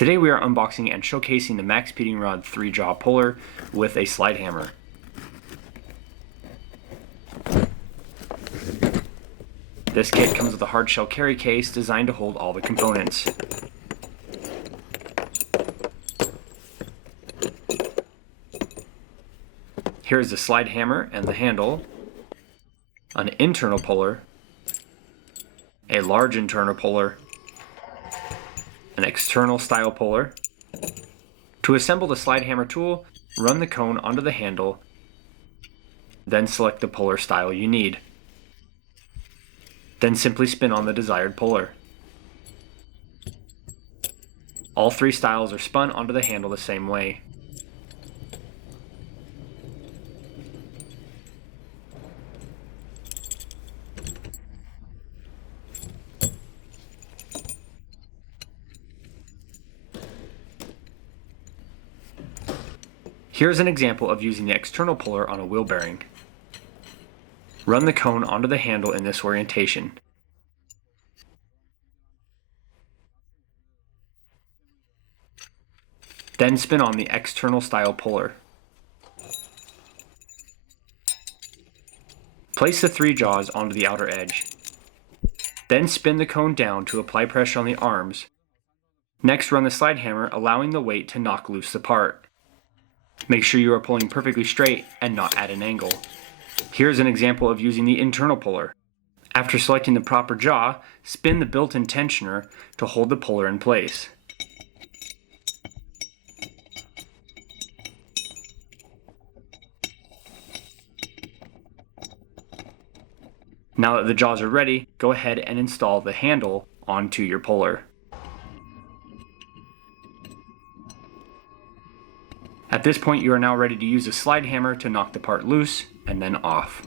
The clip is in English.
Today we are unboxing and showcasing the Maxpeedingrods 3-jaw puller with a slide hammer. This kit comes with a hard shell carry case designed to hold all the components. Here is the slide hammer and the handle, an internal puller, a large internal puller, an external style puller. To assemble the slide hammer tool, run the cone onto the handle, then select the puller style you need. Then simply spin on the desired puller. All three styles are spun onto the handle the same way. Here's an example of using the external puller on a wheel bearing. Run the cone onto the handle in this orientation. Then spin on the external style puller. Place the three jaws onto the outer edge. Then spin the cone down to apply pressure on the arms. Next, run the slide hammer, allowing the weight to knock loose the part. Make sure you are pulling perfectly straight and not at an angle. Here's an example of using the internal puller. After selecting the proper jaw, spin the built-in tensioner to hold the puller in place. Now that the jaws are ready, go ahead and install the handle onto your puller. At this point, you are now ready to use a slide hammer to knock the part loose and then off.